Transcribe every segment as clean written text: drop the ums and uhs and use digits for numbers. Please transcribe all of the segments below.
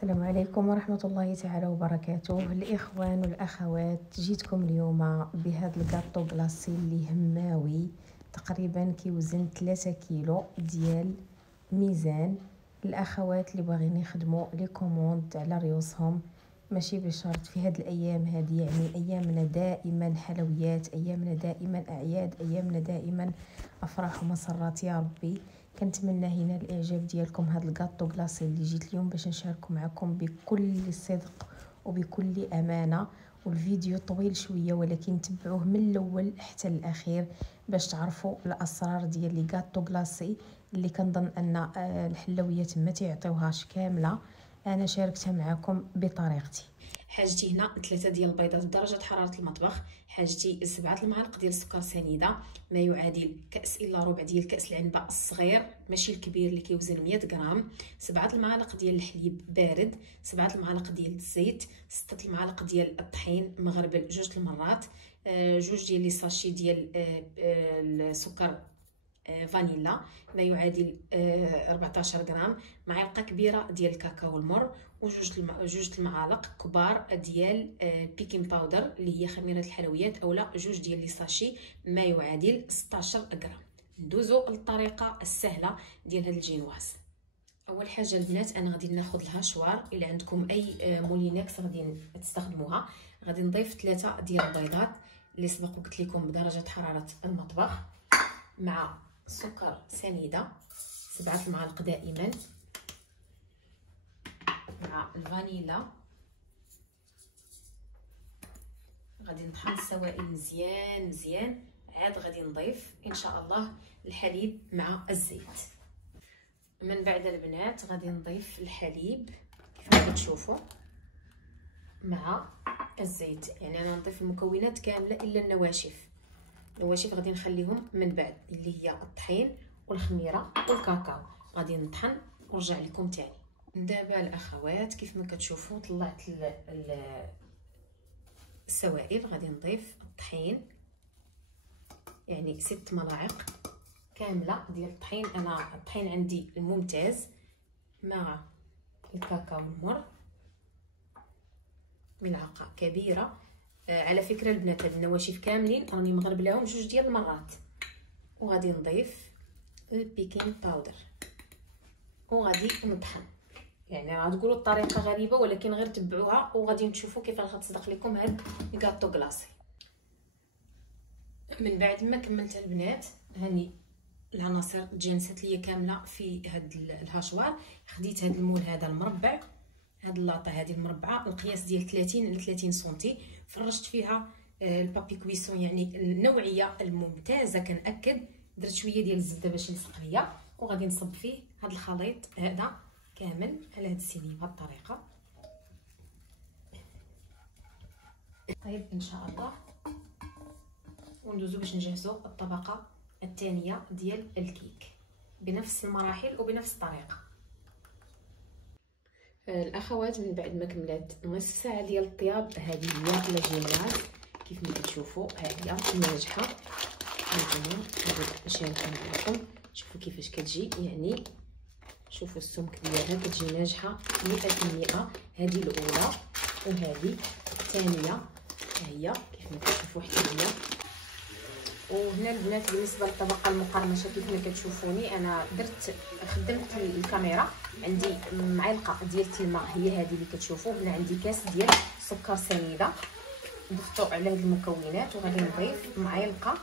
السلام عليكم ورحمة الله تعالى وبركاته. الإخوان والأخوات، جيتكم اليوم بهذا الكاطو بلاصي اللي هماوي، تقريبا كيوزن 3 كيلو ديال ميزان. الأخوات اللي باغيين يخدموا لي كوموند على ريوسهم، ماشي بشرط في هاد الأيام هذه، يعني أيامنا دائما حلويات، أيامنا دائما أعياد، أيامنا دائما أفراح ومسرات يا ربي. كنتمنى هنا الاعجاب ديالكم هذا الكاطو كلاصي اللي جيت اليوم باش نشاركه معكم بكل صدق وبكل امانه. والفيديو طويل شويه ولكن تبعوه من الاول حتى الاخير باش تعرفوا الاسرار ديال لي كاطو كلاصي اللي كنظن ان الحلويات ما تيعطيوهاش كامله. انا شاركتها معكم بطريقتي. حاجتي هنا 3 ديال البيضات بدرجه حراره المطبخ، حاجتي 7 المعالق ديال السكر سنيده، ما يعادل كاس الا ربع ديال كاس العنبه الصغير ماشي الكبير اللي كيوزن 100 غرام، 7 المعالق ديال الحليب بارد، 7 المعالق ديال الزيت، 6 المعالق ديال الطحين مغربل 2 المرات، 2 ديال لي ساشي ديال السكر فانيلا ما يعادل 14 غرام، معلقه كبيره ديال الكاكاو المر، وجوج المعالق كبار ديال بيكين باودر اللي هي خميره الحلويات، اولا 2 ديال لي ساشي ما يعادل 16 غرام. ندوزو للطريقه السهله ديال هذا الجينواز. اول حاجه البنات انا غادي ناخذ الهاشوار، الا عندكم اي مولينكس غادي تستخدموها. غادي نضيف 3 ديال البيضات اللي سبق قلت لكم بدرجه حراره المطبخ، مع سكر سنيده 7 المعالق دائما، مع الفانيلا. غادي نطحن السوائل مزيان مزيان، عاد غادي نضيف ان شاء الله الحليب مع الزيت. من بعد البنات غادي نضيف الحليب كيف ما كتشوفوا مع الزيت، يعني انا نضيف المكونات كامله الا النواشف. النواشف غادي نخليهم من بعد، اللي هي الطحين والخميره والكاكاو. غادي نطحن ونرجع لكم تاني. دابا الاخوات كيف ما كتشوفوا طلعت السوائل. غادي نضيف الطحين، يعني 6 ملاعق كامله ديال الطحين، انا الطحين عندي الممتاز، مع الكاكاو المر ملعقه كبيره. على فكره البنات هاد النواشف كاملين راني مغربلاهم 2 ديال المرات. وغادي نضيف البيكين باودر وغادي نطحن. يعني غتقولوا الطريقه غريبه ولكن غير تبعوها وغادي تشوفوا كيفاش غتصدق لكم هاد الكاطو كلاصي. من بعد ما كملت البنات هاني العناصر تجانست ليا كامله في هاد الهاشوار. خديت هاد المول هذا المربع، هاد اللاطه هذه المربعه القياس ديال 30 ل 30 سنتي، فرشت فيها البابي كويسون يعني النوعيه الممتازه كنأكد. درت شويه ديال الزبده باش يلصق ليا، وغادي نصب فيه هاد الخليط هذا كامل على هاد السينيه بهاد الطريقه. طيب ان شاء الله وندوزو باش نجهزوا الطبقه الثانيه ديال الكيك بنفس المراحل وبنفس الطريقه. الاخوات من بعد ما كملات نص ساعه ديال الطياب، هذه هي لاجينواز كيف ما كتشوفوا، ها هي ناجحه. هانتوما غادي نشاركها معكم، شوفوا كيفاش كتجي، يعني شوفوا السمك ديالها كتجي ناجحه 100%. هذه الاولى وهذه الثانيه، ها هي كيف ما كتشوفوا حتى هي. وهنا البنات بالنسبه للطبقه المقرمشه كيف ما كتشوفوني انا خدمت الكاميرا. عندي معلقه ديال الماء هي هذه اللي كتشوفوا، هنا عندي كاس ديال سكر سنيده ضفتو على هاد المكونات، وغادي نضيف معلقه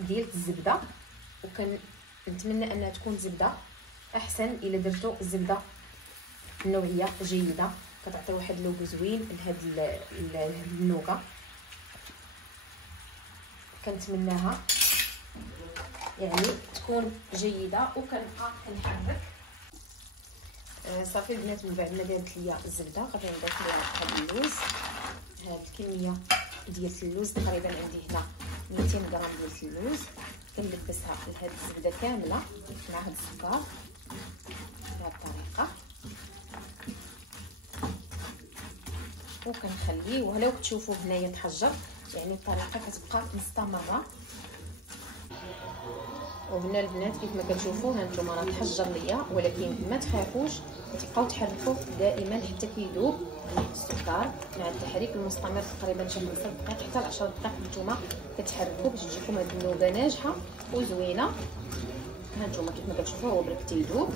ديال الزبده. وكنتمنى انها تكون زبده احسن الا درتو الزبده النوعيه جيده، كتعطي واحد اللون زوين لهاد النوكه. كنتمناها يعني تكون جيده. وكنبقى كنحرك. صافي البنات من بعد ما دارت ليا الزبده غادي نضيف ليها هاد اللوز، هاد الكميه ديال اللوز تقريبا عندي هنا 200 غرام ديال اللوز. كنلبسها لهاد الزبده كامله مع هاد السكر بهاد الطريقه، وكنخليوه. لو تشوفوا هنايا تحجر، يعني الطريقه كتبقى مستمره. وهنا البنات كيف ما كتشوفوا هانتوما راه تحجر ليا، ولكن ما تخافوش تبقاو تحركوا دائما حتى كيذوب السكر مع التحريك المستمر تقريبا شي 5 دقائق حتى ل 10 دقائق. نتوما كتحركوا باش تجيكم هاد النوبه ناجحه وزوينه. ها نتوما كيف ما كتشوفوا هو برك تيذوب.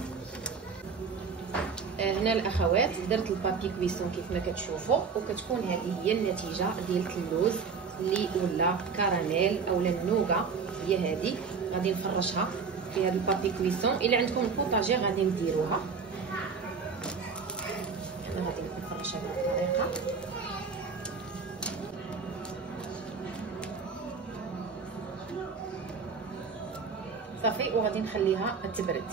هنا الاخوات درت البابي كويسون كيف ما كتشوفوا، وكتكون هذه هي النتيجه ديال اللوز اللي ولا كراميل اولا النوغا. هي هذه غادي نفرشها في هذا البابي كويسون. الا عندكم البوطاجير غادي نديروها. حنا غادي نفرشها بهذه الطريقه. صافي وغادي نخليها تبرد.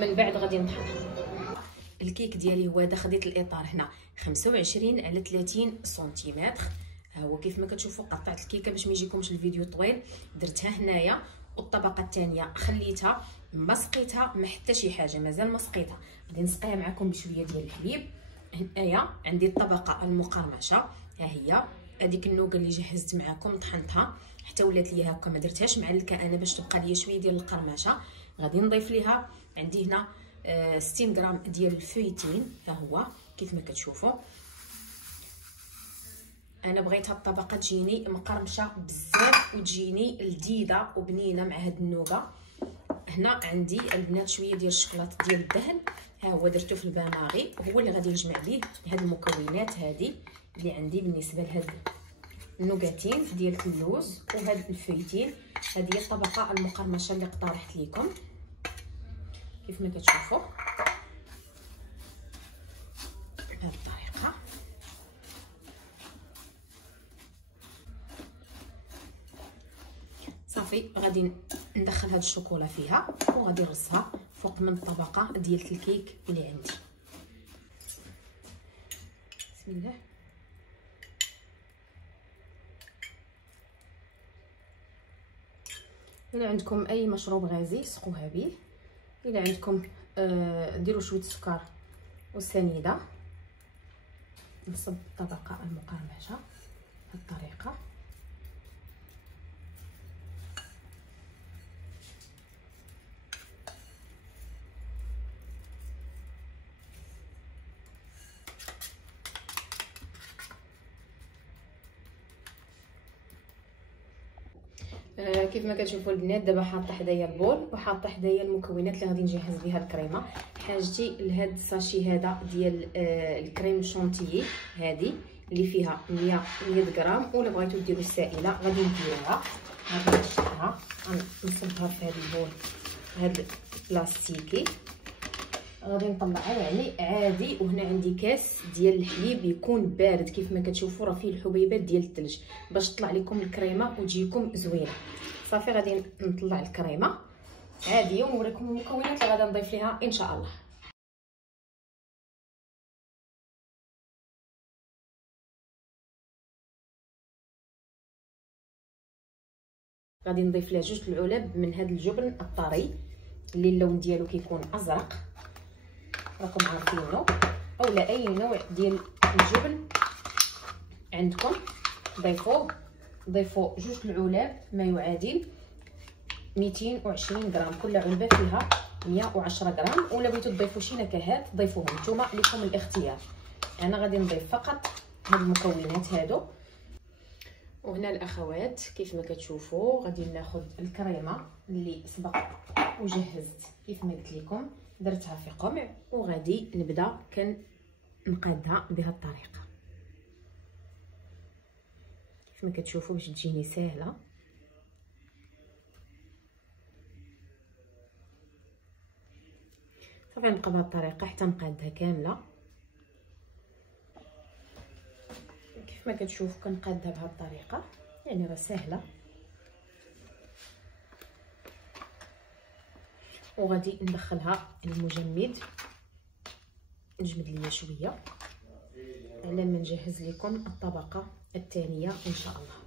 من بعد غادي نطحنها. الكيك ديالي هو هذا. خديت الاطار هنا 25 على 30 سنتيمتر. ها هو كيف ما كتشوفوا قطعت الكيكه باش ما يجيكمش الفيديو طويل. درتها هنايا والطبقه الثانيه خليتها ما سقيتها ما حتى شي حاجه، مازال ما سقيتها. غادي نسقيها معكم بشويه ديال الحليب. هنايا عندي الطبقه المقرمشه، ها هي هذيك النوغه اللي جهزت معكم طحنتها حتى ولات ليا هكا. ما درتهاش معلكه انا باش تبقى ليا شويه ديال القرمشه. غادي نضيف ليها عندي هنا 60 غرام ديال الفويتين. ها هو كيف ما كتشوفوا. انا بغيت هاد الطبقه تجيني مقرمشه بزاف وتجيني لذيذه وبنينه مع هاد النوغه. هنا عندي البنات شويه ديال الشوكولاط ديال الدهن. ها هو درتو في الباناغي، هو اللي غادي نجمع ليه هاد المكونات هادي اللي عندي بالنسبه لهاد النوغاتين ديال اللوز وهاد الفويتين. هذه هي الطبقه المقرمشه اللي اقترحت لكم كيف ما كتشوفوا بهذه الطريقه. صافي غادي ندخل هاد الشوكولا فيها وغادي نرصها فوق من الطبقه ديال الكيك اللي عندي. بسم الله. الا عندكم اي مشروب غازي سقوها به. الا عندكم ديروا شويه السكر وسنيده. نصب الطبقه المقرمشه بهذه الطريقه. كيف ما كتشوفوا البنات دابا حاطه حدايا البول وحاطه حدايا المكونات اللي غادي نجهز بها الكريمه. حاجتي لهاد الساشي هذا ديال الكريم شونتيي هذه اللي فيها 100 غرام، ولا بغيتو ديروا السائله غادي نديروها. غادي نشدها نصبها في هذا البول هذا البلاستيكي. غادي نطلعها يعني عادي. وهنا عندي كاس ديال الحليب يكون بارد كيف ما كتشوفوا راه فيه الحبيبات ديال الثلج باش تطلع لكم الكريمه وتجيكم زوينه. صافي غادي نطلع الكريمه عاديه ونوريكم المكونات اللي غادي نضيف ليها ان شاء الله. غادي نضيف لها 2 العلب من هذا الجبن الطري اللي اللون ديالو كيكون ازرق، راكم عارفينه، اولا اي نوع ديال الجبن عندكم ضيفوه. ضيفوا 2 العلب ما يعادل 220 غرام. كل علبه فيها 110 غرام، ولا بغيتو تضيفوا شي نكهات ضيفوهم نتوما لكم الاختيار. انا غادي نضيف فقط هاد المكونات هادو. وهنا الاخوات كيف ما كتشوفوا غادي ناخذ الكريمه اللي سبق وجهزت كيف ما قلت لكم، درتها في قمع وغادي نبدا كنقادها بهذه الطريقه كيف ما كتشوفوا باش تجيني ساهله. صافي نبقى بهذه الطريقه حتى نقادها كامله كيف ما كتشوفوا كنقادها بهذه الطريقه، يعني راه ساهله. وغادي ندخلها المجمد نجمد ليا شويه على ما نجهز لكم الطبقه الثانيه ان شاء الله.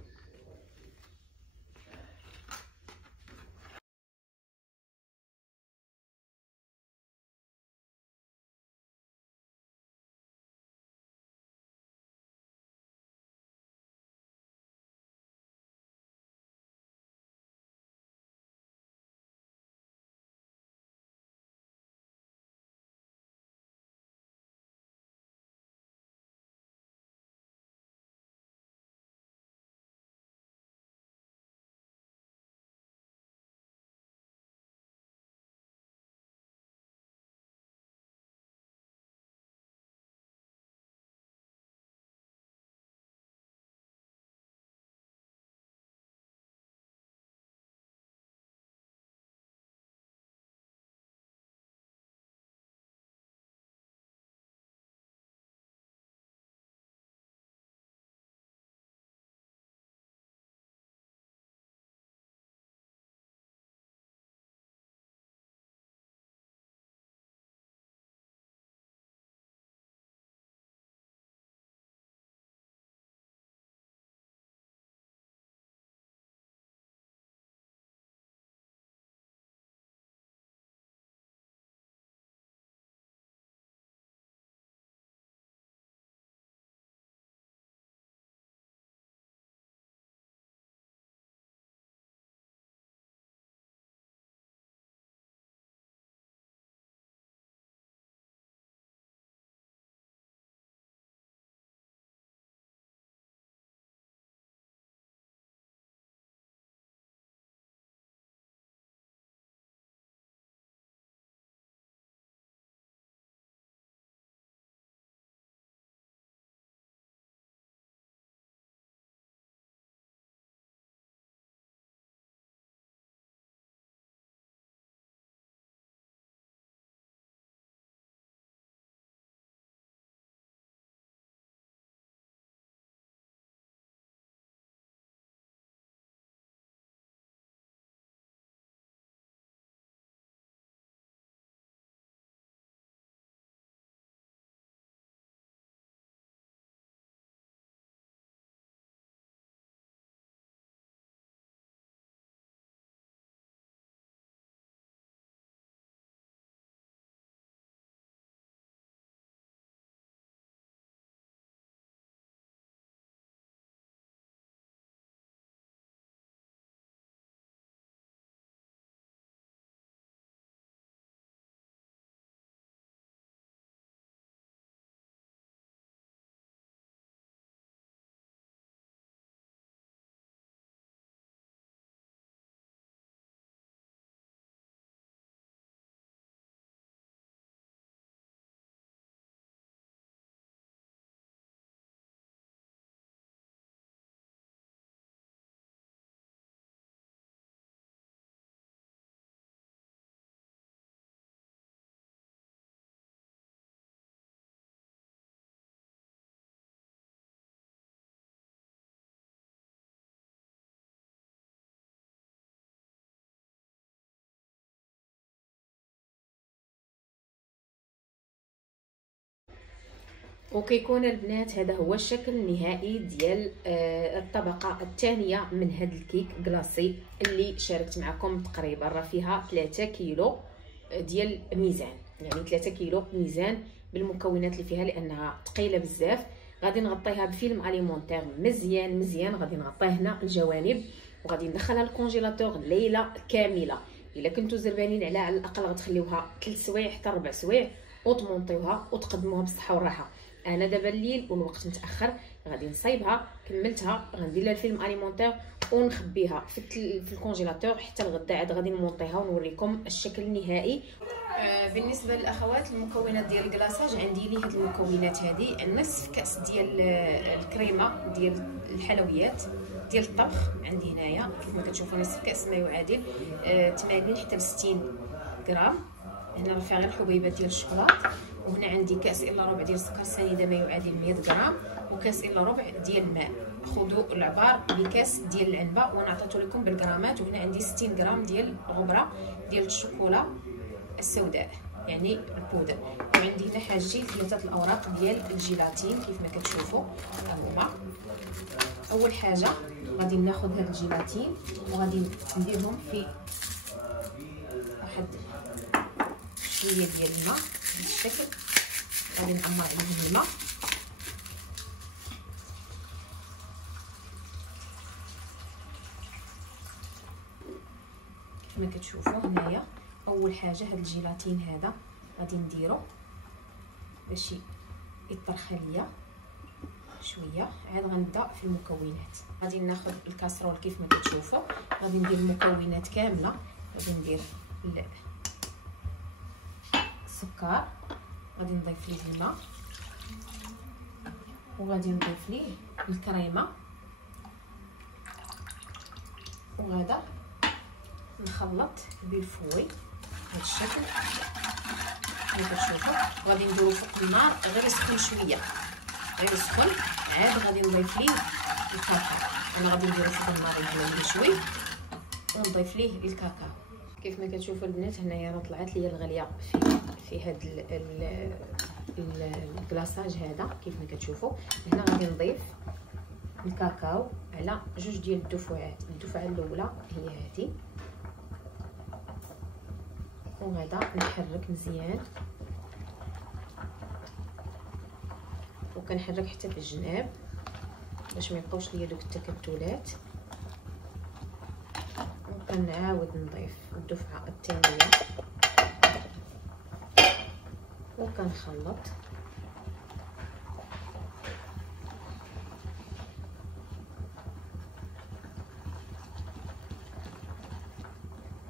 وكيكون البنات هذا هو الشكل النهائي ديال الطبقه الثانيه من هذا الكيك كلاصي اللي شاركت معكم تقريبا. راه فيها 3 كيلو ديال ميزان، يعني 3 كيلو ميزان بالمكونات اللي فيها، لانها ثقيله بزاف. غادي نغطيها بفيلم اليمونتير مزيان مزيان، غادي نغطيه هنا الجوانب، وغادي ندخلها الكونجيلاتور ليله كامله. الا كنتو زربانين على الاقل غتخليوها 3 سوايع حتى 4 سوايع وتمونطيوها وتقدموها بالصحه والراحه. انا دابا الليل والوقت متاخر، غادي نصايبها كملتها، غندير لها الفيلم اليمونتير ونخبيها في الكونجيلاتور حتى الغدا. عاد غادي نمونطيها ونوريكم الشكل النهائي. بالنسبه للاخوات، المكونات ديال الكلاصاج عندي لي هاد المكونات هذه: نصف كاس ديال الكريمه ديال الحلويات ديال الطبخ عندي هنايا كيف ما كتشوفوا، نصف كاس ما يعادل 80 حتى ل 60 غرام. هنا راه فيها غير الحبيبات ديال الشوكولاط. وهنا عندي كاس الا ربع ديال السكر سنيده ما يعادل 100 غرام، وكاس الا ربع ديال الماء. خذوا العبار بكاس ديال العنبه، وانا عطيتو لكم بالغرامات. وهنا عندي 60 غرام ديال الغبره ديال الشوكولا السوداء، يعني البودر. وعندي هنا حاجتي 3 الاوراق ديال الجيلاتين كيف ما كتشوفوا هما. اول حاجه غادي ناخذ هاد الجيلاتين وغادي نديرهم في واحد شويه ديال الماء بهذا الشكل. غادي نعمر عليهم الماء. كيف ما كتشوفوا هنايا اول حاجه هاد الجيلاتين هذا غادي نديرو باش يطرخ ليا شويه. عاد غنبدا في المكونات. غادي ناخذ الكاسرول كيف ما كتشوفوا، غادي ندير المكونات كامله. غادي ندير السكر، غادي نضيف ليه الماء، وغادي نضيف ليه الكريمه، وغادا نخلط بالفوي بهذا الشكل كما كتشوفوا. غادي نديرو فوق النار غير يسخن شويه، غير يسخن. عاد غادي نضيف ليه الكاكاو. انا غادي نديرو فوق النار يحمل شويه ونضيف ليه الكاكاو. كيف ما كتشوفوا البنات هنايا راه طلعت لي الغليه في هاد الكلاصاج هذا كيف ما كتشوفوا. هنا غادي نضيف الكاكاو على 2 ديال الدفعات. الدفعه الاولى هي هذه، وغادا نحرك مزيان، وكنحرك حتى في الجناب باش ما يبقاوش ليا دوك التكتلات. وكنعاود نضيف الدفعه الثانيه وكنخلط.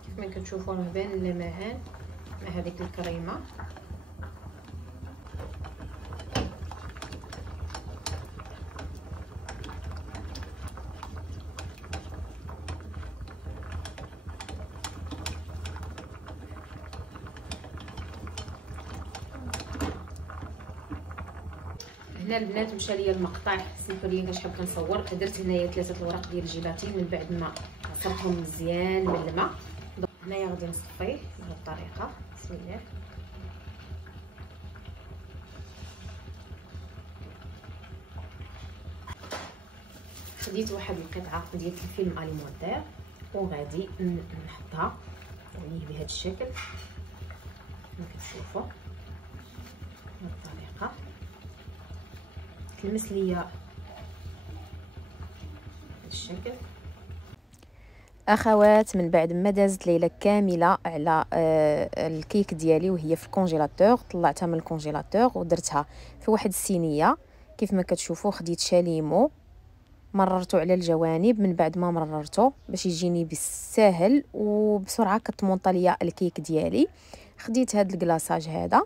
كيف ما كتشوفوا راه بان اللمعان مع هذيك الكريمه. هنا البنات مشى ليا المقطع، سمحوا لي كنش حاب كنصور. درت هنايا 3 الوراق ديال الجيلاتين من بعد ما عصرتهم مزيان من الماء. هنايا غادي نصفيه بهذه الطريقه. بسم الله. خديت واحد القطعه ديال الفيلم اليمونتير وغادي نحطها يعني بهذا الشكل كما كتشوفوا بهذه الطريقه. تلمس ليا هذا الشكل. اخوات، من بعد ما دازت ليله كامله على الكيك ديالي وهي في الكونجيلاتور، طلعتها من الكونجيلاتور ودرتها في واحد الصينيه كيف ما كتشوفوا. خديت شاليمو مررته على الجوانب، من بعد ما مررته باش يجيني بالساهل وبسرعه كتمونطا ليا الكيك ديالي. خديت هذا الكلاصاج هذا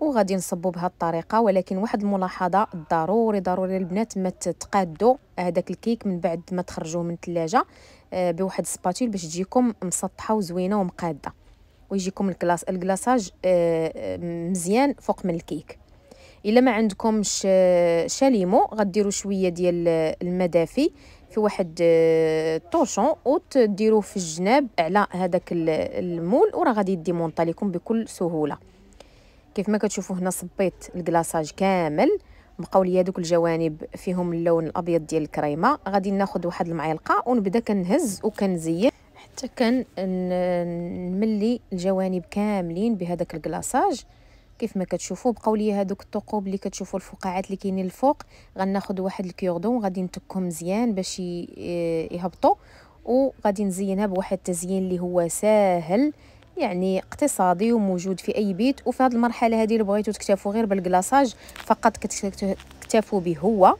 وغادي نصبو بهذه الطريقه. ولكن واحد الملاحظه ضروري ضروري البنات ما تقادوا هذاك الكيك من بعد ما تخرجوه من الثلاجه بواحد السباتيل باش تجيكم مسطحه وزوينه ومقاده، ويجيكم الكلاصاج مزيان فوق من الكيك. الا ما عندكمش شاليمو غديروا شويه ديال الماء دافي في واحد طوشون وتديروه في الجناب على هذاك المول، وراه غادي يديمونطا لكم بكل سهوله. كيف ما كتشوفوا هنا صبيت الكلاصاج كامل بقاو لي هذوك الجوانب فيهم اللون الابيض ديال الكريمه. غادي ناخذ واحد المعلقه ونبدا كنهز وكنزين حتى نملي الجوانب كاملين بهذاك الكلاصاج. كيف ما كتشوفوا بقاو لي هذوك الثقوب اللي كتشوفوا الفقاعات اللي كاينين الفوق. غناخذ واحد الكيوردون غادي نتكهم مزيان باش يهبطوا، وغادي نزينها بواحد التزيين اللي هو ساهل يعني اقتصادي وموجود في اي بيت. وفي هذه المرحله هذه اللي بغيتو تكتفوا غير بالكلاصاج فقط كتكتفوا به هو،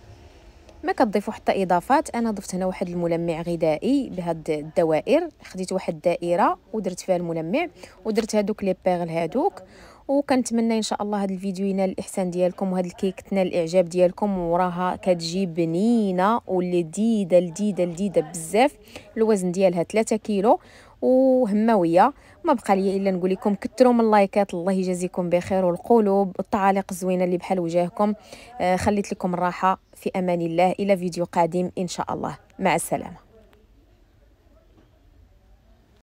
ما كتضيفوا حتى اضافات. انا ضفت هنا واحد الملمع غذائي بهاد الدوائر، خديت واحد الدائره ودرت فيها الملمع ودرت هادوك لي بيغل هادوك. وكنتمنى ان شاء الله هذا الفيديو ينال الاحسان ديالكم وهذا الكيك تنال الاعجاب ديالكم، وراها كتجي بنينه ولذيذه لذيذه لذيذه بزاف. الوزن ديالها 3 كيلو وهماويه. ما بقى لي الا نقول لكم كثروا من اللايكات، الله يجازيكم بخير، والقلوب والتعاليق الزوينه اللي بحال وجهكم. خليت لكم الراحه، في امان الله، الى فيديو قادم ان شاء الله، مع السلامه.